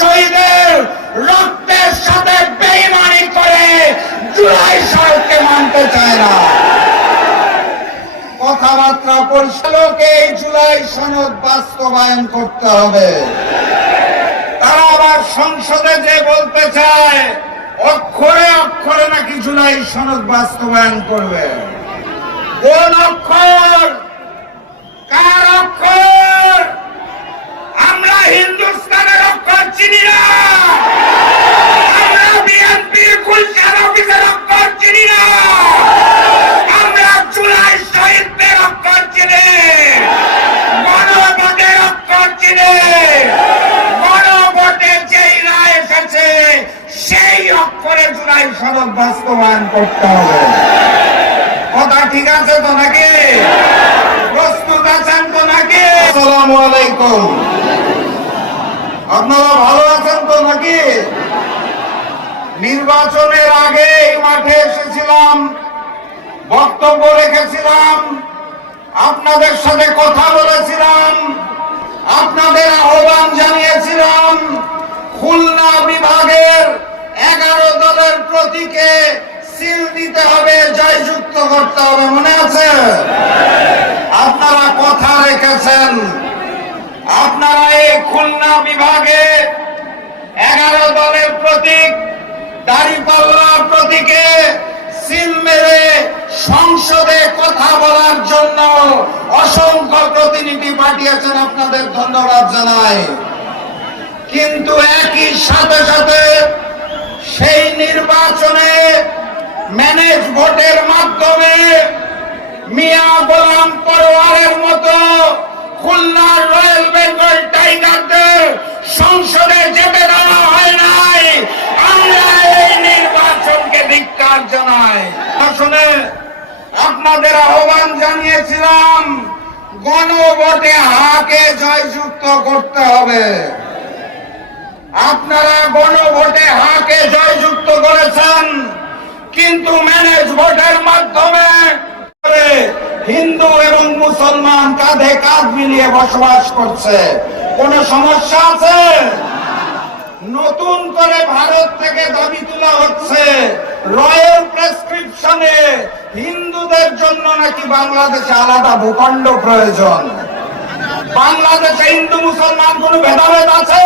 শহীদের রক্তের সাথে বেঈমানি করে জুলাই সনদকে মানতে চায় না। কথাবার্তা পরিচালককে এই জুলাই সনদ বাস্তবায়ন করতে হবে। তারা আবার সংসদে যে বলতে চায় অক্ষরে অক্ষরে নাকি জুলাই সনদ বাস্তবায়ন করবে। কোন অক্ষর, কার অক্ষর? আমরা হিন্দুস্তানের অক্ষর চিনি না, আমরা বিএনপির গুলশান অফিসের অক্ষর চিনি না, আমরা জুলাই শহীদদের অক্ষর চিনি, গণভোটের অক্ষর চিনি। গণভোটে যেই রায় এসেছে সেই অক্ষরে জুলাই সনদ বাস্তবায়ন করতে হবে। কথা ঠিক আছে তো নাকি? প্রস্তুত আছেন তো নাকি? আসসালামু আলাইকুম। আপনারা ভালো আছেন তো নাকি? নির্বাচনের আগে এই মাঠে এসেছিলাম, বক্তব্য রেখেছিলাম, আপনাদের সাথে কথা বলেছিলাম, আপনাদের আহ্বান জানিয়েছিলাম খুলনা বিভাগের 11 দলের প্রতীকে সিল দিতে হবে, জয়যুক্ত করতে হবে। মনে আছে? আপনারা কথা রেখেছেন। আপনারা এই খুলনা বিভাগে 11 দলের প্রতীক দাঁড়িপাল্লার প্রতীকে সিল মেরে সংসদে কথা বলার জন্য অসংখ্য প্রতিনিধি পাঠিয়েছেন। আপনাদের ধন্যবাদ জানাই। কিন্তু একই সাথে সাথে সেই নির্বাচনে ম্যানেজ ভোটের মাধ্যমে মিয়া গোলাম পরোয়ারের মতো খুলনার রয়্যাল বেঙ্গল টাইগারদের সংসদে যেতে দেওয়া হয় নাই। আমরা এই নির্বাচনকে ধিক্কার জানাই। আসলে আপনাদের আহ্বান জানিয়েছিলাম গণভোটে হাকে জয়যুক্ত করতে হবে। আপনারা গণভোটে হাকে জয়যুক্ত করেছেন, কিন্তু ম্যানেজ ভোটের মাধ্যমে হিন্দু এবং মুসলমান কাঁধে কাঁধ মিলিয়ে বসবাস করছে। কোন সমস্যা আছে? নতুন করে ভারত থেকে দাবি তোলা হচ্ছে রয়্যাল প্রেসক্রিপশনে হিন্দুদের জন্য নাকি বাংলাদেশে আলাদা ভূখণ্ড প্রয়োজন। বাংলাদেশে হিন্দু মুসলমান কোন ভেদাভেদ আছে?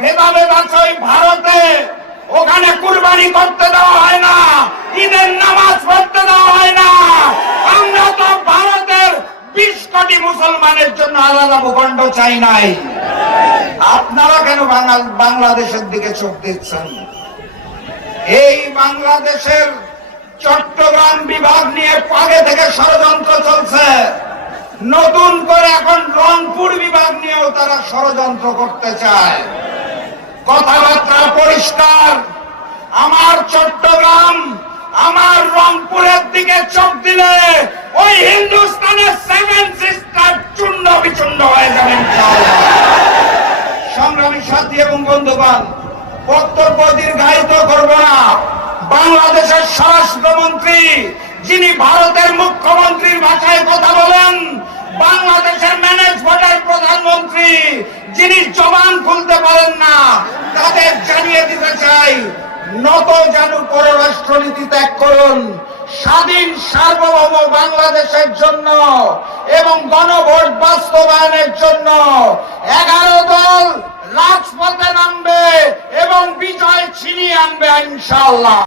ভেদাভেদ আছে ওই ভারতে। ওখানে কুরবানি করতে দেওয়া হয় না, ঈদের নামাজ পড়তে দেওয়া হয় না। আমরা তো ভারতের 20 কোটি মুসলমানের জন্য আলাদা ভূখণ্ড চাই নাই। আপনারা কেন বাংলাদেশের দিকে চোখ দিচ্ছেন? এই বাংলাদেশের চট্টগ্রাম বিভাগ নিয়ে আগে থেকে ষড়যন্ত্র চলছে। নতুন করে এখন রংপুর বিভাগ নিয়েও তারা ষড়যন্ত্র করতে চায়। কথাবার্তা পরিষ্কার। আমার চট্টগ্রাম, আমার রংপুরের দিকে চোখ দিলে ওই হিন্দুস্তানের 7 সিস্টার চূর্ণ বিচূর্ণ হয়ে যাবেন। সংগ্রামী সাথী এবং বন্ধুগণ, বক্তব্য দীর্ঘায়িত করব না। বাংলাদেশের স্বরাষ্ট্রমন্ত্রী, যিনি ভারতের মুখ্যমন্ত্রীর ভাষায় কথা বলেন, বাংলাদেশের ম্যানেজ ভোটের প্রধানমন্ত্রী, যিনি জবান খুলতে পারেন না, তাদের জানিয়ে দিতে চাই নত জানু পররাষ্ট্রনীতি ত্যাগ করুন। স্বাধীন সার্বভৌম বাংলাদেশের জন্য এবং গণভোট বাস্তবায়নের জন্য 11 দল রাজপথে নামবে এবং বিজয় ছিনিয়ে আনবে ইনশাআল্লাহ।